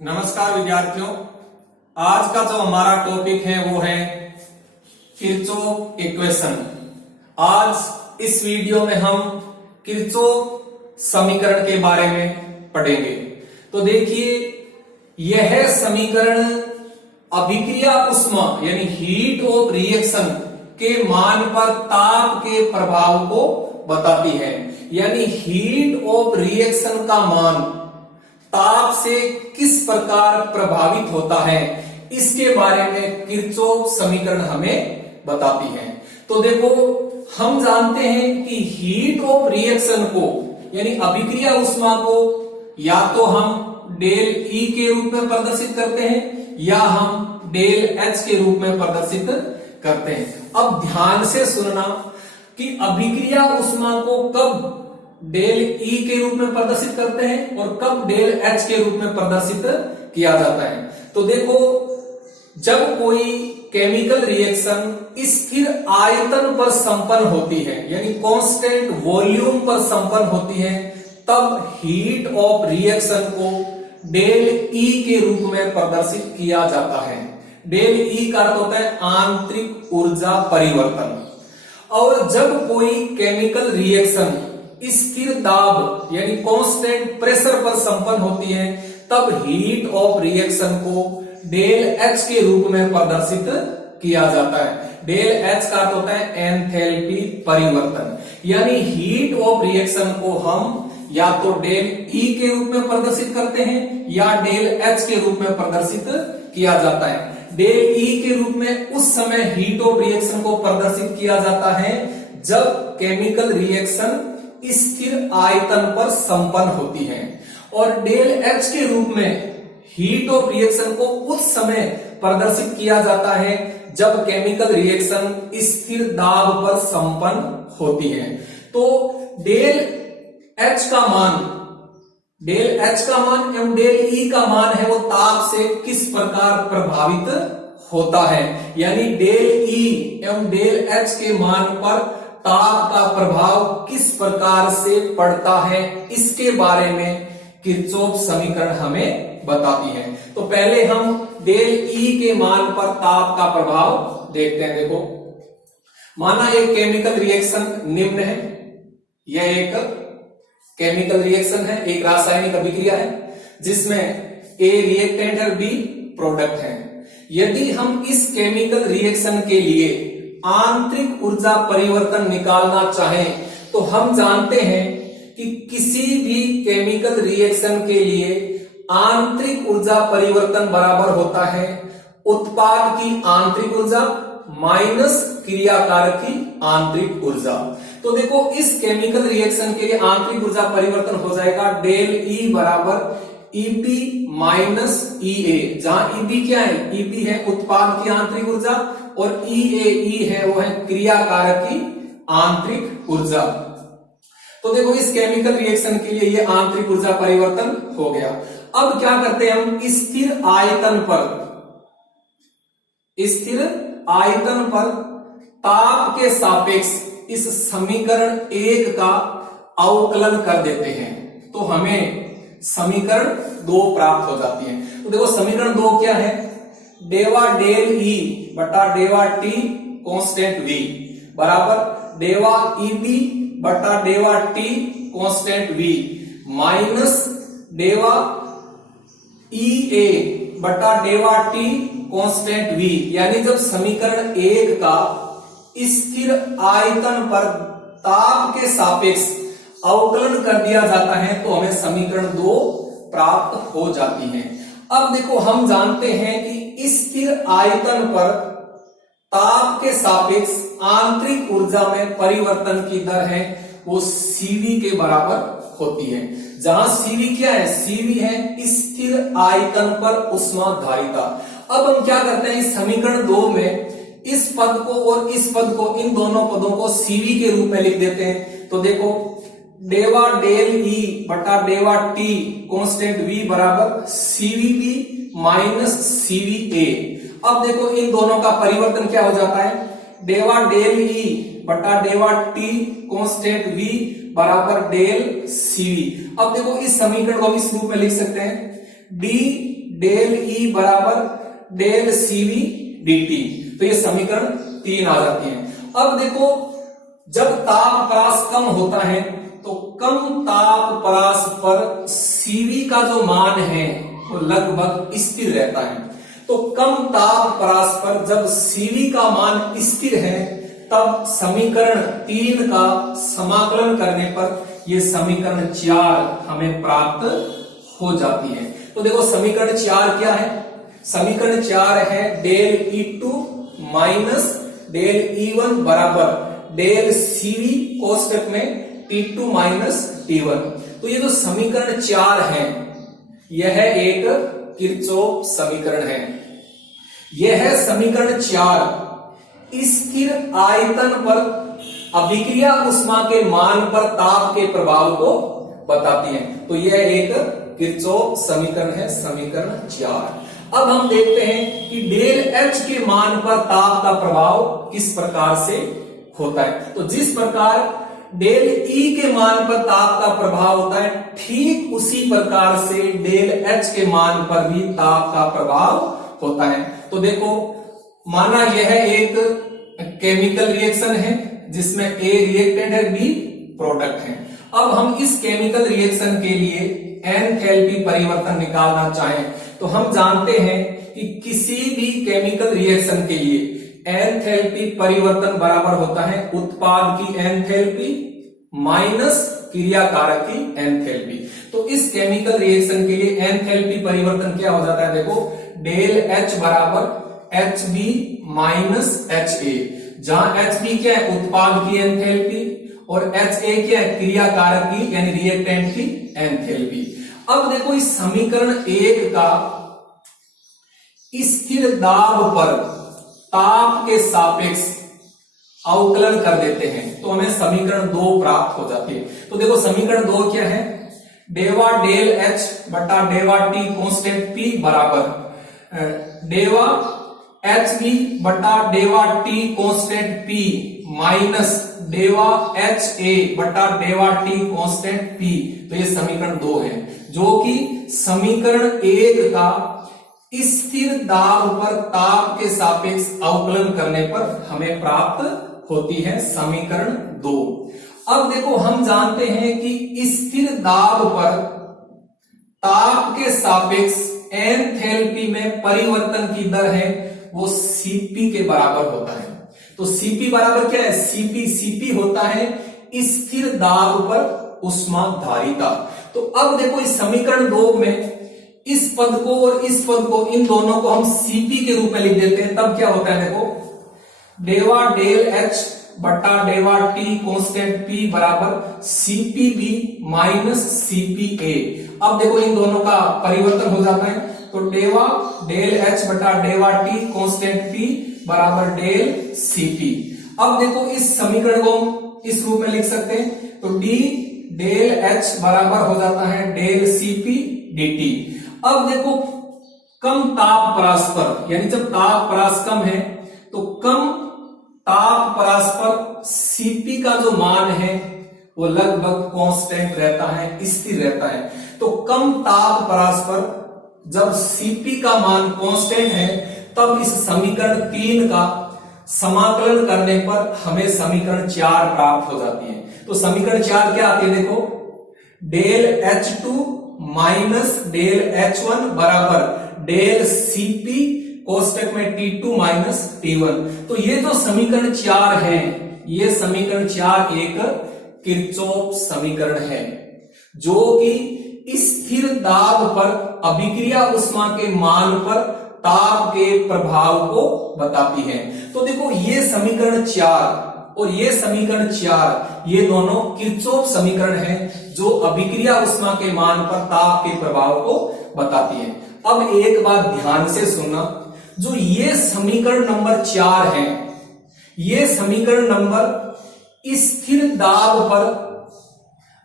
नमस्कार विद्यार्थियों, आज का जो हमारा टॉपिक है वो है किरचॉफ इक्वेशन। आज इस वीडियो में हम किरचॉफ समीकरण के बारे में पढ़ेंगे। तो देखिए, यह समीकरण अभिक्रिया उष्मा यानी हीट ऑफ रिएक्शन के मान पर ताप के प्रभाव को बताती है। यानी हीट ऑफ रिएक्शन का मान ताप से किस प्रकार प्रभावित होता है, इसके बारे में किरचॉफ समीकरण हमें बताती है। तो देखो, हम जानते हैं कि हीट ऑफ रिएक्शन को यानी अभिक्रिया उष्मा को या तो हम डेल ई के रूप में प्रदर्शित करते हैं या हम डेल एच के रूप में प्रदर्शित करते हैं। अब ध्यान से सुनना कि अभिक्रिया उष्मा को कब डेल ई के रूप में प्रदर्शित करते हैं और कब डेल एच के रूप में प्रदर्शित किया जाता है। तो देखो, जब कोई केमिकल रिएक्शन स्थिर आयतन पर संपन्न होती है यानी कांस्टेंट वॉल्यूम पर संपन्न होती है, तब हीट ऑफ रिएक्शन को डेल ई के रूप में प्रदर्शित किया जाता है। डेल ई का अर्थ होता है आंतरिक ऊर्जा परिवर्तन। और जब कोई केमिकल रिएक्शन स्थिर दाब यानी कांस्टेंट प्रेशर पर संपन्न होती है, तब हीट ऑफ रिएक्शन को डेल एच के रूप में प्रदर्शित किया जाता है। डेल एच का अर्थ होता है एंथैल्पी परिवर्तन। यानी हीट ऑफ रिएक्शन को हम या तो डेल ई के रूप में प्रदर्शित करते हैं या डेल एच के रूप में प्रदर्शित किया जाता है। डेल ई के रूप में उस समय हीट ऑफ रिएक्शन को प्रदर्शित किया जाता है जब केमिकल रिएक्शन स्थिर आयतन पर संपन्न होती है, और डेल एच के रूप में हीट ऑफ रिएक्शन को उस समय प्रदर्शित किया जाता है जब केमिकल रिएक्शन स्थिर दाब पर संपन्न होती है। तो डेल एच का मान एवं डेल ई का मान है वो ताप से किस प्रकार प्रभावित होता है, यानी डेल ई एवं डेल एच के मान पर ताप का प्रभाव किस प्रकार से पड़ता है, इसके बारे में किरचॉफ समीकरण हमें बताती है। तो पहले हम डेल ई के मान पर ताप का प्रभाव देखते हैं। देखो, माना एक केमिकल रिएक्शन निम्न है। यह एक केमिकल रिएक्शन है, एक रासायनिक अभिक्रिया है जिसमें ए रिएक्टेंट और बी प्रोडक्ट है। यदि हम इस केमिकल रिएक्शन के लिए आंतरिक ऊर्जा परिवर्तन निकालना चाहें, तो हम जानते हैं कि किसी भी केमिकल रिएक्शन के लिए आंतरिक ऊर्जा परिवर्तन बराबर होता है उत्पाद की आंतरिक ऊर्जा माइनस क्रियाकारक की आंतरिक ऊर्जा। तो देखो, इस केमिकल रिएक्शन के लिए आंतरिक ऊर्जा परिवर्तन हो जाएगा डेल ई बराबर ईपी माइनस ईए, जहां ईबी क्या है, ईपी है उत्पाद की आंतरिक ऊर्जा और ई है वो है क्रियाकारक की आंतरिक ऊर्जा। तो देखो, इस केमिकल रिएक्शन के लिए ये आंतरिक ऊर्जा परिवर्तन हो गया। अब क्या करते हैं हम, स्थिर आयतन पर ताप के सापेक्ष इस समीकरण 1 का अवकलन कर देते हैं, तो हमें समीकरण 2 प्राप्त हो जाती है। तो देखो, समीकरण 2 क्या है, डेवा डेल ई बटा डेवा टी कांस्टेंट वी बराबर डेवा ईबी बटा डेवा टी कांस्टेंट वी माइनस डेवा ई ए बटा डेवा टी कांस्टेंट वी। यानी जब समीकरण 1 का स्थिर आयतन पर ताप के सापेक्ष अवकलन कर दिया जाता है तो हमें समीकरण 2 प्राप्त हो जाती है। अब देखो, हम जानते हैं कि स्थिर आयतन पर ताप के सापेक्ष आंतरिक ऊर्जा में परिवर्तन की दर है वो सीवी के बराबर होती है, जहां सीवी क्या है, सीवी है स्थिर आयतन पर ऊष्माधारिता। अब हम क्या करते हैं, इस समीकरण 2 में इस पद को और इस पद को, इन दोनों पदों को सीवी के रूप में लिख देते हैं। तो देखो, डेवा डेल ई बटा डेवा टी कांस्टेंट वी बराबर सीवी बी माइनस सीवी ए। अब देखो, इन दोनों का परिवर्तन क्या हो जाता है, डेवा डेल ई बटा डेवा टी कांस्टेंट वी बराबर डेल सीवी। अब देखो, इस समीकरण को हम इस रूप में लिख सकते हैं, डी डेल ई बराबर डेल सीवी डीटी। तो ये समीकरण 3 आ जाती है। अब देखो, जब ताप परास कम होता है तो कम ताप परास पर सीवी का जो मान है वो लगभग स्थिर रहता है। तो कम ताप परास पर जब सीवी का मान स्थिर है तब समीकरण 3 का समाकलन करने पर यह समीकरण 4 हमें प्राप्त हो जाती है। तो देखो समीकरण 4 क्या है? समीकरण 4 है del E2 minus del E1 बराबर डेल सीवी कोष्टक में T2 माइनस T1। तो ये जो समीकरण 4 है यह एक किरचॉफ समीकरण है। यह समीकरण 4 स्थिर आयतन पर अभिक्रिया उष्मा के मान पर ताप के प्रभाव को बताती है। तो यह एक किरचॉफ समीकरण है, समीकरण 4। अब हम देखते हैं कि डेल एच के मान पर ताप का प्रभाव किस प्रकार से होता है। तो जिस प्रकार डेल ई के मान पर ताप का प्रभाव होता है, ठीक उसी प्रकार से डेल एच के मान पर भी ताप का प्रभाव होता है। तो देखो, माना यह एक केमिकल रिएक्शन है जिसमें ए रिएक्टेंट है, बी प्रोडक्ट है। अब हम इस केमिकल रिएक्शन के लिए एंथैल्पी परिवर्तन निकालना चाहें तो हम जानते हैं कि किसी भी केमिकल रिएक्शन के लिए एंथैल्पी परिवर्तन बराबर होता है उत्पाद की एंथैल्पी माइनस क्रियाकारक की एंथैल्पी। तो इस केमिकल रिएक्शन के लिए एंथैल्पी परिवर्तन क्या हो जाता है? देखो, डेल एच बराबर H B minus H A, जहां एच बी क्या है? उत्पाद की एंथैल्पी, और एच ए क्या है? क्रियाकारक की यानी रिएक्टेंट की एंथैल्पी। अब देखो, इस समीकरण 1 का स्थिर दाब पर ताप के सापेक्ष अवकलन कर देते हैं तो हमें समीकरण 2 प्राप्त हो जाती है। तो देखो, समीकरण 2 क्या है? डेवा डेल एच बटा डेवा टी कांस्टेंट पी बराबर डेवा एच बी बटा डेवा टी कांस्टेंट पी माइनस डेवा एच ए बटा डेवा टी कांस्टेंट पी। तो ये समीकरण 2 है, जो कि समीकरण 1 का स्थिर दाब पर ताप के सापेक्ष अवकलन करने पर हमें प्राप्त होती है समीकरण 2। अब देखो, हम जानते हैं कि स्थिर दाब पर ताप के सापेक्ष एंथैल्पी में परिवर्तन की दर है वो सीपी के बराबर होता है। तो सीपी बराबर क्या है? सीपी होता है स्थिर दाब पर ऊष्माधारिता। तो अब देखो, इस समीकरण 2 में इस पद को और इस पद को, इन दोनों को हम सीपी के रूप में लिख देते हैं, तब क्या होता है? देखो, डेवा डेल एच बटा डेवा टी कांस्टेंट पी बराबर सीपी बी माइनस सीपी ए। अब देखो, इन दोनों का परिवर्तन हो जाता है, तो डेवा डेल एच बटा डेवा टी कांस्टेंट पी बराबर डेल सीपी। अब देखो, इस समीकरण को इस रूप में लिख सकते हैं, तो डी डेल एच बराबर हो जाता है डेल सीपी dt। अब देखो, कम ताप परास पर, यानी जब ताप परास कम है तो कम ताप परास पर सीपी का जो मान है वो लगभग कांस्टेंट रहता है, स्थिर रहता है। तो कम ताप परास पर जब सीपी का मान कांस्टेंट है तब इस समीकरण 3 का समाकलन करने पर हमें समीकरण 4 प्राप्त हो जाती है। तो समीकरण 4 क्या आती है? देखो, del H2 minus del H1 बराबर डेल Cp कोष्टक में T2 माइनस T1। तो ये जो समीकरण 4 है, ये समीकरण 4 एक किरचॉफ समीकरण है जो कि स्थिर दाब पर अभिक्रिया उष्मा के मान पर ताप के प्रभाव को बताती है। तो देखो, ये समीकरण 4 और ये समीकरण 4 ये दोनों किरचॉफ समीकरण हैं जो अभिक्रिया उष्मा के मान पर ताप के प्रभाव को बताती है। अब एक बात ध्यान से सुनना, जो ये समीकरण नंबर 4 है, ये समीकरण नंबर स्थिर दाब पर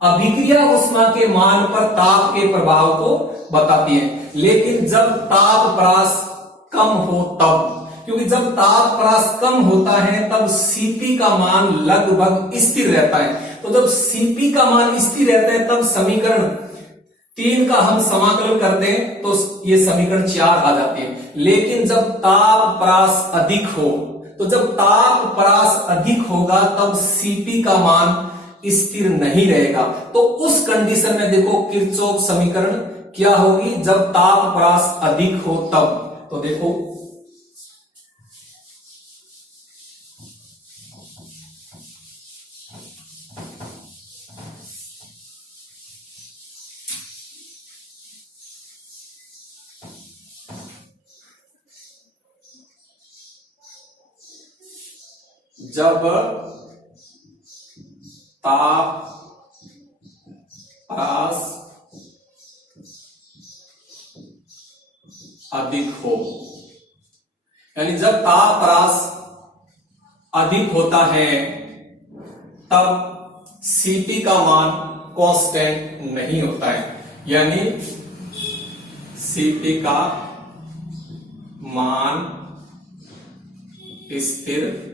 अभिक्रिया उष्मा के मान पर ताप के प्रभाव को बताती है। लेकिन जब ताप परास कम हो तब, क्योंकि जब ताप परास कम होता है तब Cp का मान लगभग स्थिर रहता है। तो जब Cp का मान स्थिर रहता है तब समीकरण 3 का हम समाकलन करते हैं तो ये समीकरण 4 आ जाते हैं। लेकिन जब ताप परास अधिक हो, तो जब ताप परास अधिक होगा तब Cp का मान स्थिर नहीं रहेगा। तो उस कंडीशन में देखो किरचॉफ समीकरण क्या होगी, जब ताप परास अधिक हो तब। तो देखो जब ताप परास अधिक हो, यानी जब ताप परास अधिक होता है तब Cp का मान कांस्टेंट नहीं होता है, यानी Cp का मान स्थिर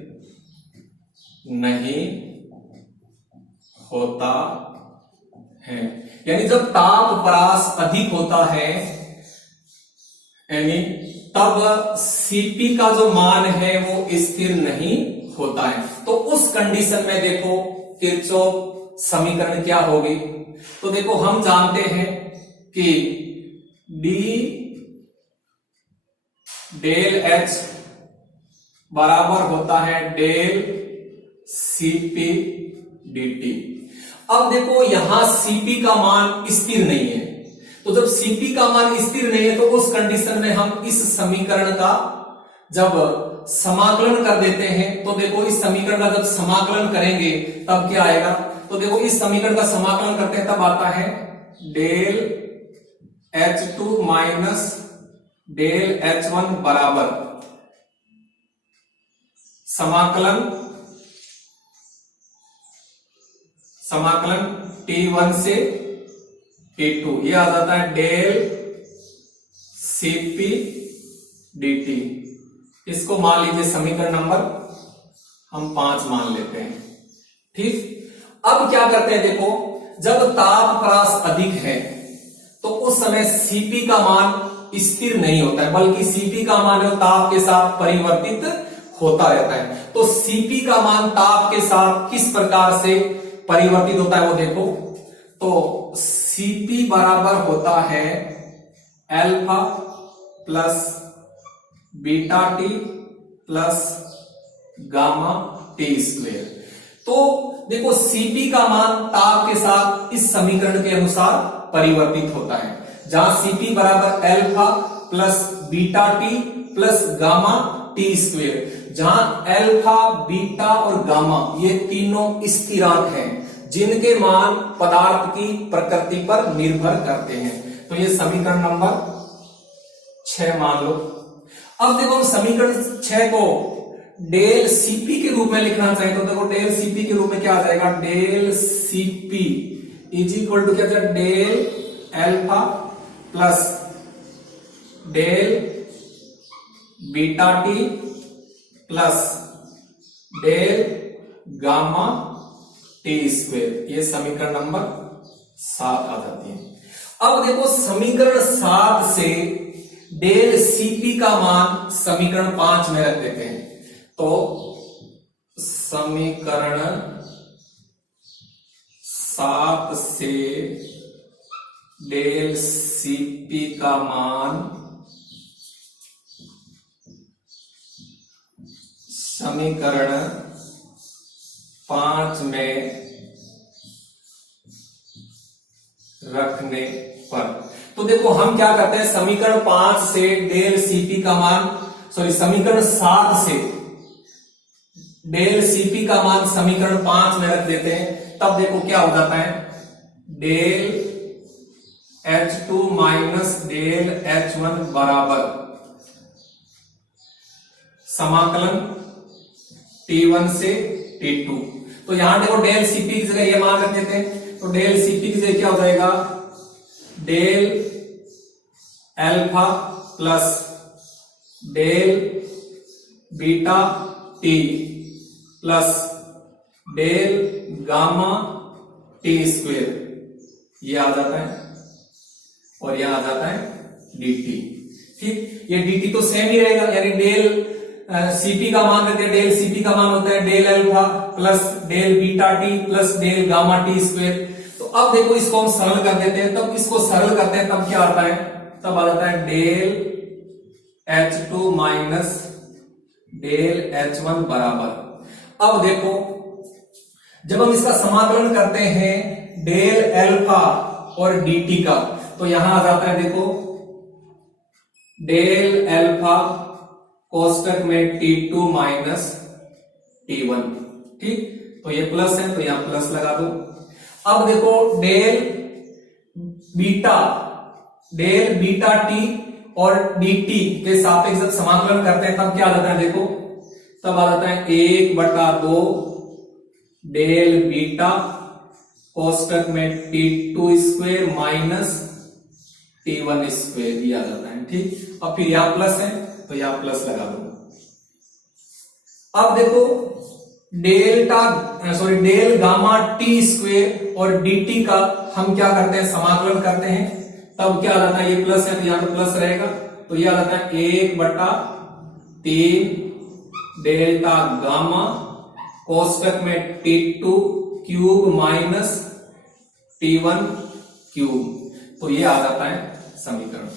नहीं होता है। यानी जब ताप परास अधिक होता है, यानी तब Cp का जो मान है वो स्थिर नहीं होता है। तो उस कंडीशन में देखो किरचॉफ समीकरण क्या होगी। तो देखो हम जानते हैं कि D डेल H बराबर होता है डेल Cp dt। अब देखो यहां Cp का मान स्थिर नहीं है, तो जब Cp का मान स्थिर नहीं है तो उस कंडीशन में हम इस समीकरण का जब समाकलन कर देते हैं, तो देखो इस समीकरण का जब समाकलन करेंगे तब क्या आएगा। तो देखो इस समीकरण का समाकलन करते हैं तब आता है del H2 minus del H1 बराबर समाकलन T1 से T2, ये आ जाता है डेल Cp dt। इसको मान लीजिए समीकरण नंबर हम 5 मान लेते हैं। ठीक, अब क्या करते हैं, देखो जब ताप परास अधिक है तो उस समय Cp का मान स्थिर नहीं होता है, बल्कि Cp का मान जो ताप के साथ परिवर्तित होता रहता है। तो Cp का मान ताप के साथ किस प्रकार से परिवर्तित होता है वो देखो। तो Cp बराबर होता है alpha plus beta T plus gamma T square. तो देखो Cp का मान ताप के साथ इस समीकरण के अनुसार परिवर्तित होता है, जहां Cp बराबर alpha plus beta T plus gamma T square, जहां अल्फा बीटा और गामा ये तीनों स्थिरांक हैं जिनके मान पदार्थ की प्रकृति पर निर्भर करते हैं। तो ये समीकरण नंबर 6 मान लो। अब देखो समीकरण 6 को डेल Cp के रूप में लिखना चाहिए, तो देखो डेल Cp के रूप में क्या आ जाएगा, del Cp is equal to क्या जाएगा, del alpha plus del beta T plus del gamma T square. ये समीकरण नंबर 7 आ जाती है। अब देखो समीकरण 7 से डेल Cp का मान समीकरण 5 में रख देते हैं। तो समीकरण 7 से डेल Cp का मान समीकरण 5 में रखने पर, तो देखो हम क्या करते हैं, समीकरण 5 से डेल Cp का मान, समीकरण 7 से डेल Cp का मान समीकरण 5 में रख देते हैं। तब देखो क्या हो जाता है, del H2 minus del H1 बराबर समाकलन T1 से T2। तो यहां देखो डेल Cp की जगह ये मान रख देते हैं, तो डेल Cp की जगह क्या हो जाएगा, del alpha plus del beta T plus del gamma T square, ये आ जाता है और यहां आ जाता है dt। ठीक, ये dt तो सेम ही रहेगा, यानी डेल Cp का मान देते हैं, डेल Cp का मान होता है del alpha plus del beta T plus del gamma T square. तो अब देखो इसको हम सरल कर देते हैं, तब इसको सरल करते हैं तब क्या आता है, तब आ जाता है del H2 minus del H1 बराबर। अब देखो जब हम इसका समाकलन करते हैं डेल अल्फा और dt का, तो यहां आ जाता है देखो डेल अल्फा कोष्टक में T2 माइनस T1। ठीक, तो ये प्लस है तो यहां प्लस लगा दो। अब देखो डेल बीटा टी और dt के सापेक्ष जब समाकलन करते हैं तब क्या आ जाता है देखो, तब आ जाता है 1/2 डेल बीटा कोष्टक में T2 square minus T1 square, ये आ जाता है। ठीक, अब फिर यहां प्लस है तो यहां प्लस लगा दो। अब देखो डेल गामा टी स्क्वायर और dt का हम क्या करते हैं, समाकलन करते हैं, तब क्या आ जाता है, ये प्लस है तो यहां पे प्लस रहेगा, तो ये आ जाता है 1/3 डेल्टा गामा कोष्टक में T2 cube minus T1 cube, तो ये आ जाता है समीकरण।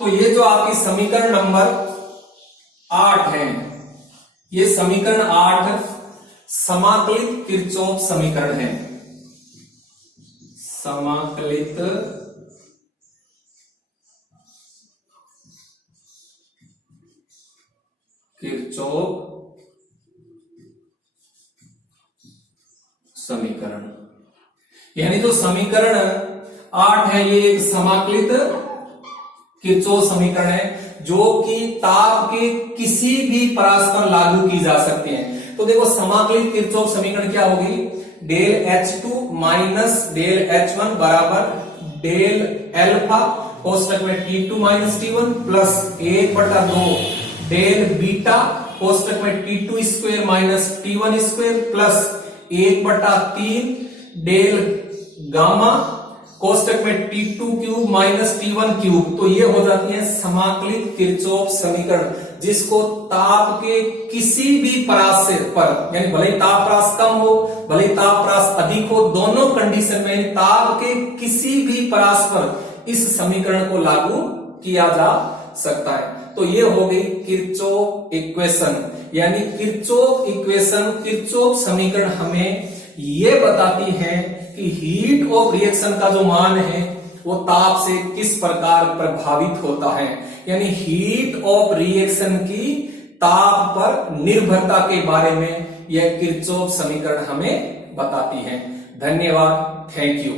तो ये जो आपकी समीकरण नंबर 8 है, ये समीकरण 8 समाकलित किरचॉफ समीकरण है। समाकलित किरचॉफ समीकरण, यानी जो समीकरण 8 है ये एक समाकलित किरचॉफ समीकरण है जो कि ताप के किसी भी परास पर लागू की जा सकती है। तो देखो समाकलित किरचॉफ समीकरण क्या होगी, del H2 minus del H1 बराबर डेल अल्फा कोष्टक में T2 minus T1 plus 1/2 del beta कोष्टक में T2 square minus T1 square plus 1/3 del gamma कोष्टक में T2 cube minus T1 cube. तो ये हो जाती है समाकलित किरचॉफ समीकरण, जिसको ताप के किसी भी परास से पर, यानी भले ताप परास कम हो भले ताप परास अधिक हो, दोनों कंडीशन में ताप के किसी भी परास पर इस समीकरण को लागू किया जा सकता है। तो ये हो गई किरचॉफ इक्वेशन, यानी किरचॉफ इक्वेशन, किरचॉफ समीकरण हमें ये बताती है कि हीट ऑफ रिएक्शन का जो मान है वो ताप से किस प्रकार प्रभावित होता है, यानी हीट ऑफ रिएक्शन की ताप पर निर्भरता के बारे में यह किरचॉफ समीकरण हमें बताती है। धन्यवाद, थैंक यू।